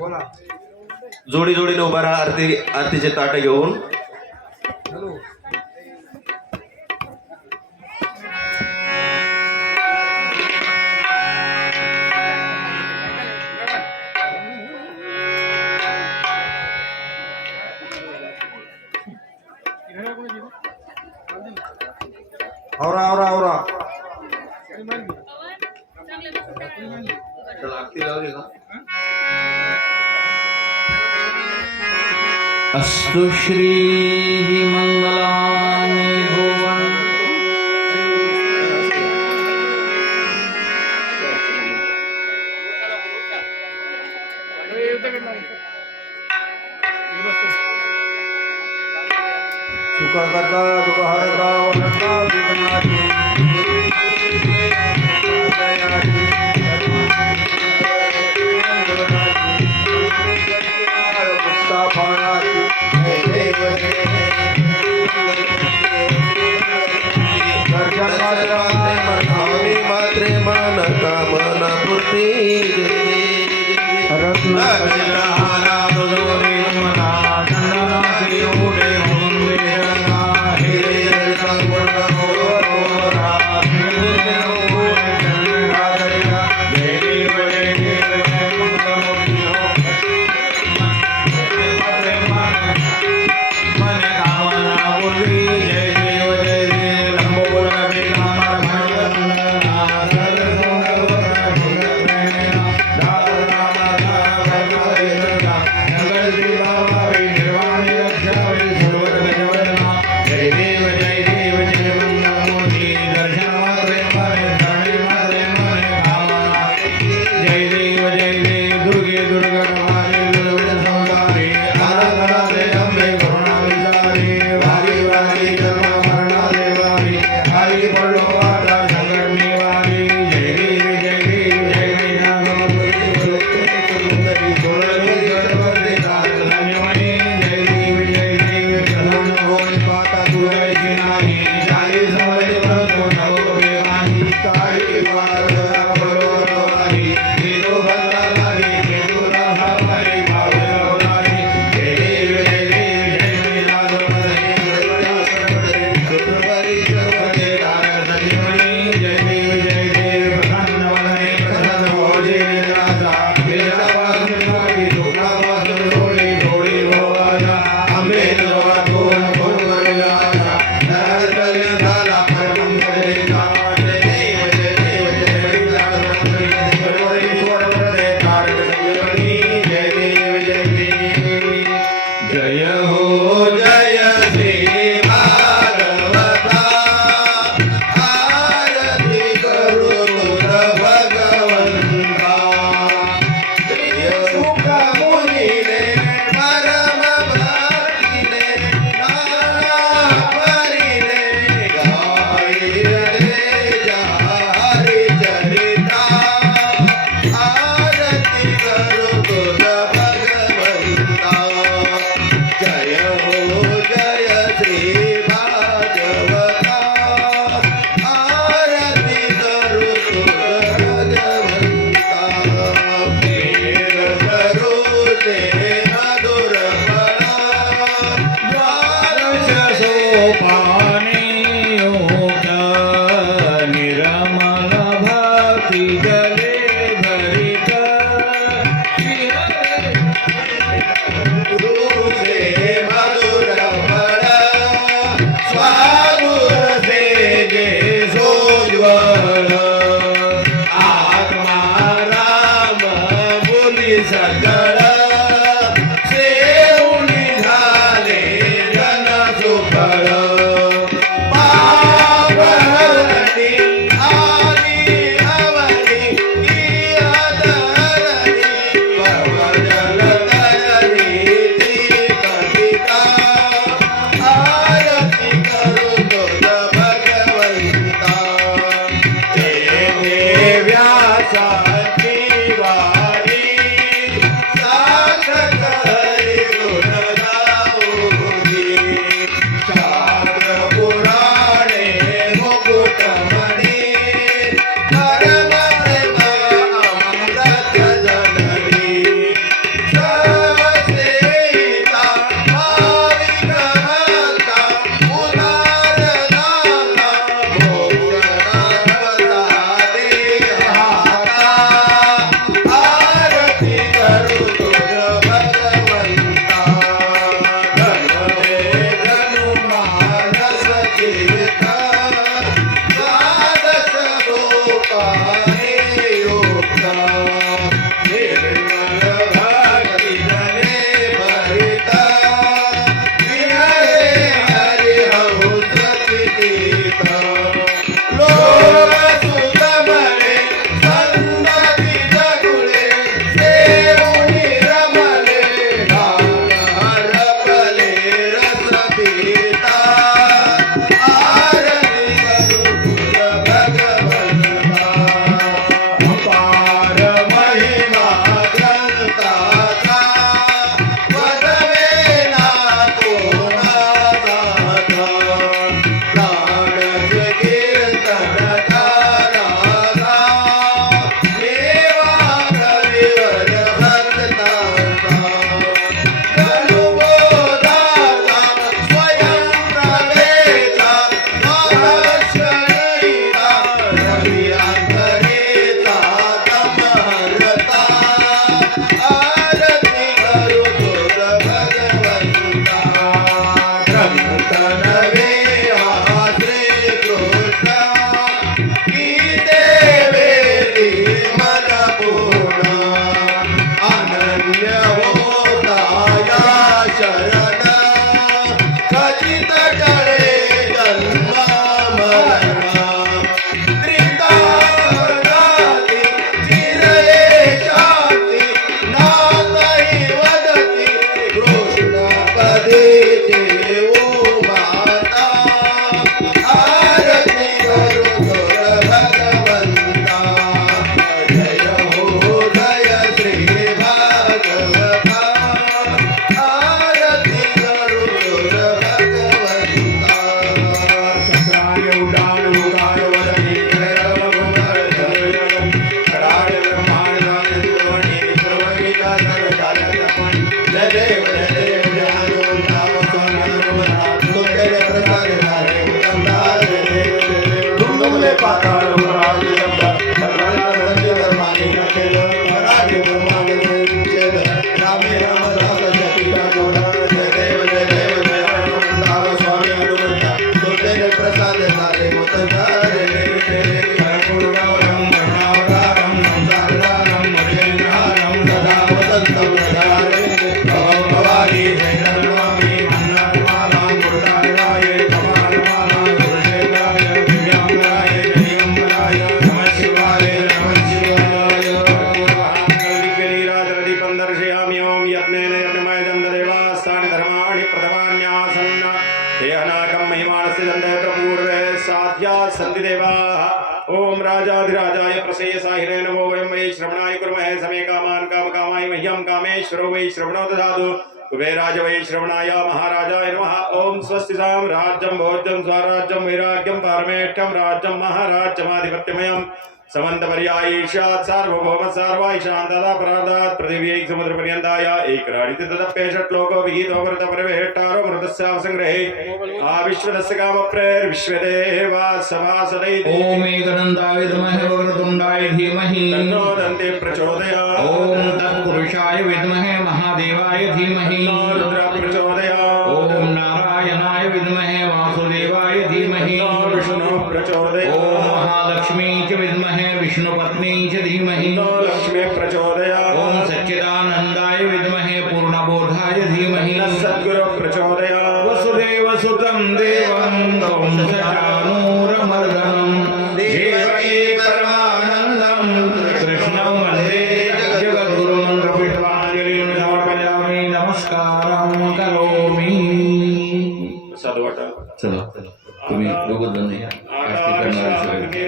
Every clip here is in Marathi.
जोडी जोडीने उभा राहा आरतीचे ताट घेऊन. आवरा आवरा आवरा अस्तु श्री मंगलानि भुवन्तु. सुख करता दुख हरता वरता विघ्नाची मात्रे मन कामना पूर्ती रत्न कजलहारा तुझोरे मना चंदना श्री उडे होंदेना हिरे संगुण होरा हिरे उडे चंद्रा दरिया देवी बड़े देवे मुक्तमुक्तियो मन कामना पूर्ति जय देव जय देव लंबोदर विरामर ओम राजाधिराजाय प्रसेयसाहिरे नमो वयं वै श्रवणाय कुर्महे समे कामान् कामकामाय मह्यं कामेश्वरो वै श्रवणो ददातु कुबेराज वै श्रवणाय महाराजाय नमः ओम स्वस्ति साम्राज्यं भोज्यं स्वराज्यं वैराग्यं पारमेष्ठ्यं राज्यं महाराज्यमाधिपत्यमयं समन्तपर्यायीशात् सार्वभौम सर्वाईशान् तदा परादात् पृथिव्यै समुद्रपर्यन्ताय एकराडितदप्ये षट्लोको विहितो वृतपरिवेष्टारो मृतस्यावसंग्रहे आविश्वदस्य कामप्रेर्विश्वदेवा सभासदैति ओम एकदन्ताय विद्महे वक्रतुण्डाय धीमहि तन्नो दन्ते प्रचोदयात् ओम तत्पुरुषाय विद्महे महादेवाय धीमहि तन्नो रुद्र प्रचोदयात् ओम नारायणाय विद्महे वासुदेवाय धीमहि तन्नो विष्णुः प्रचोदयात् ओम महालक्ष्मी च विद्महे विष्णुपत्नी च धीमहि तन्नो लक्ष्मीः प्रचोदयात् ओम सच्चिदानन्दाय विद्महे पूर्णबोधाय धीमहि सद्गुरुः प्रचोदयात् वसुदेव सुतं देवं तं सचानूरमर्दनं देवकी परमानन्दं कृष्णं वन्दे जगद्गुरुं पुष्पाञ्जलिं समर्पयामि नमस्कारं करोमि साधू वाटा चला तुम्ही दोघं जण या आरती करणारे सगळे.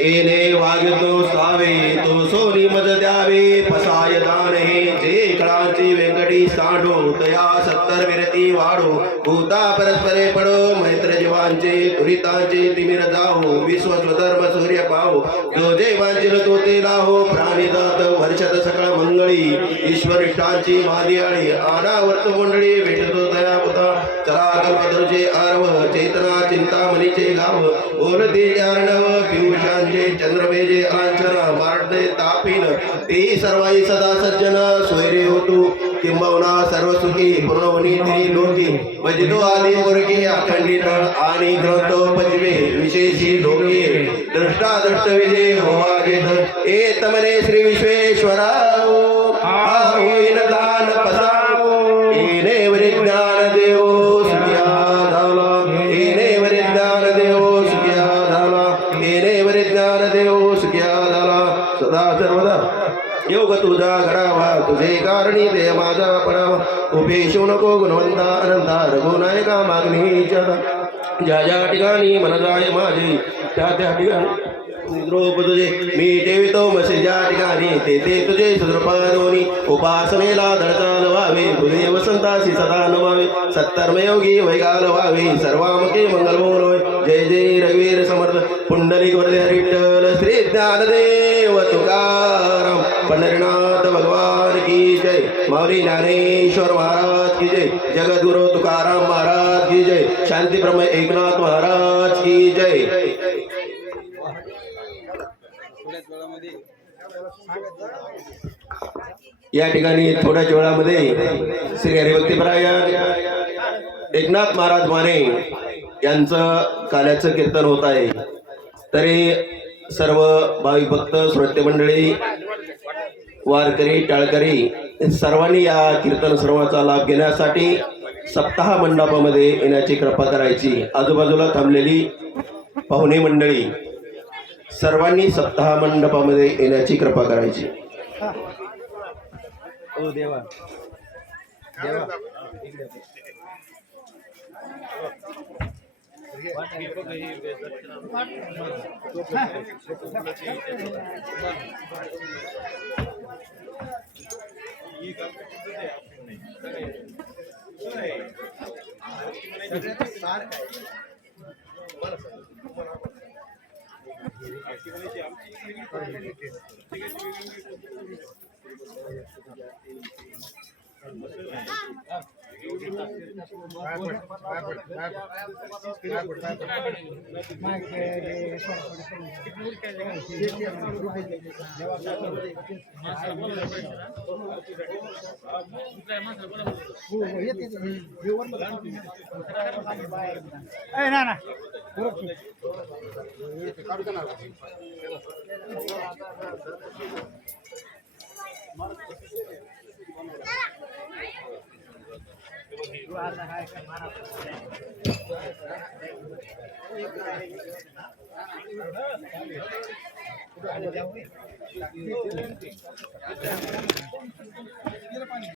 येणे वागितो सावे तो सोनी मज द्यावे फसाय दाने जे कळाची वेंकटी सांडो तया 70 विरती वाढो भूता परस्परे पडो मैत्र जीवांचे तुरितांचे तिमिर जाओ विश्व स्वधर्म सूर्य पाहो जो जे वांचिल तो ते लाहो प्राणी दात वर्षत सकळ मंगळी ईश्वर इष्टांची मादियाळी अनावर्त मंडळी भेटतो तया पुता चला कल्पतरुचे आरव चेतना चिंतामणीचे गाव ओलते अर्णव पियुषांचे चंद्रबेजे आंचना मारडे तापीन ते सर्वाई सदा सज्जन सोयरे होतो किंबहुना सर्व सुखी पूर्णवनी ते लोकी भजितो आदी मुरकी अखंडित आणि ग्रंथ पचवे विशेषी लोके दृष्टा दृष्ट विजय होवा घेत ए तमने श्री विश्वेश्वराव हा होईन दान पसाव येणे विज्ञान देव सुखिया झाला येणे विज्ञान देव सुखिया झाला येणे विज्ञान देव सुखिया झाला सदा सर्वदा योग तुझा घडावा तुझे कारणी दे माझा पडावा उपेशू नको गुणवंता अनंता रघुनायका मागणीच्या ज्या ज्या ठिकाणी मन जाय माझे त्या त्या ठिकाणी द्रोप तुझे मी ठेवितो मसे ज्या ठिकाणी ते तुझे सुदृपादोनी उपासनेला दळचाल व्हावे तुझे वसंतासी सदा नमावे सत्तर्मयोगी वैगाल व्हावे सर्वामके मंगल बोलोय जय जय रघुवीर समर्थ पुंडलिक वरदे हरिविठ्ठल श्री ज्ञानदेव तुकाराम पंढरीनाथ भगवान की जय माऊली ज्ञानेश्वर महाराज की जय जगद्गुरु तुकाराम महाराज की जय शांती ब्रह्म एकनाथ महाराज की जय या ठिकाणी थोड्याच वेळामध्ये श्री हरिभक्तीपरायण एकनाथ महाराज माने यांचं काल्याचं कीर्तन होत आहे. तरी सर्व भाविक भक्त श्रोते मंडळी वारकरी टाळकरी सर्वांनी या कीर्तन श्रवणाचा लाभ घेण्यासाठी सप्ताह मंडपामध्ये येण्याची कृपा करायची. आजूबाजूला थांबलेली पाहुणे मंडळी सर्वांनी सप्ताह मंडपामध्ये येण्याची कृपा करायची. ओ देवा देवा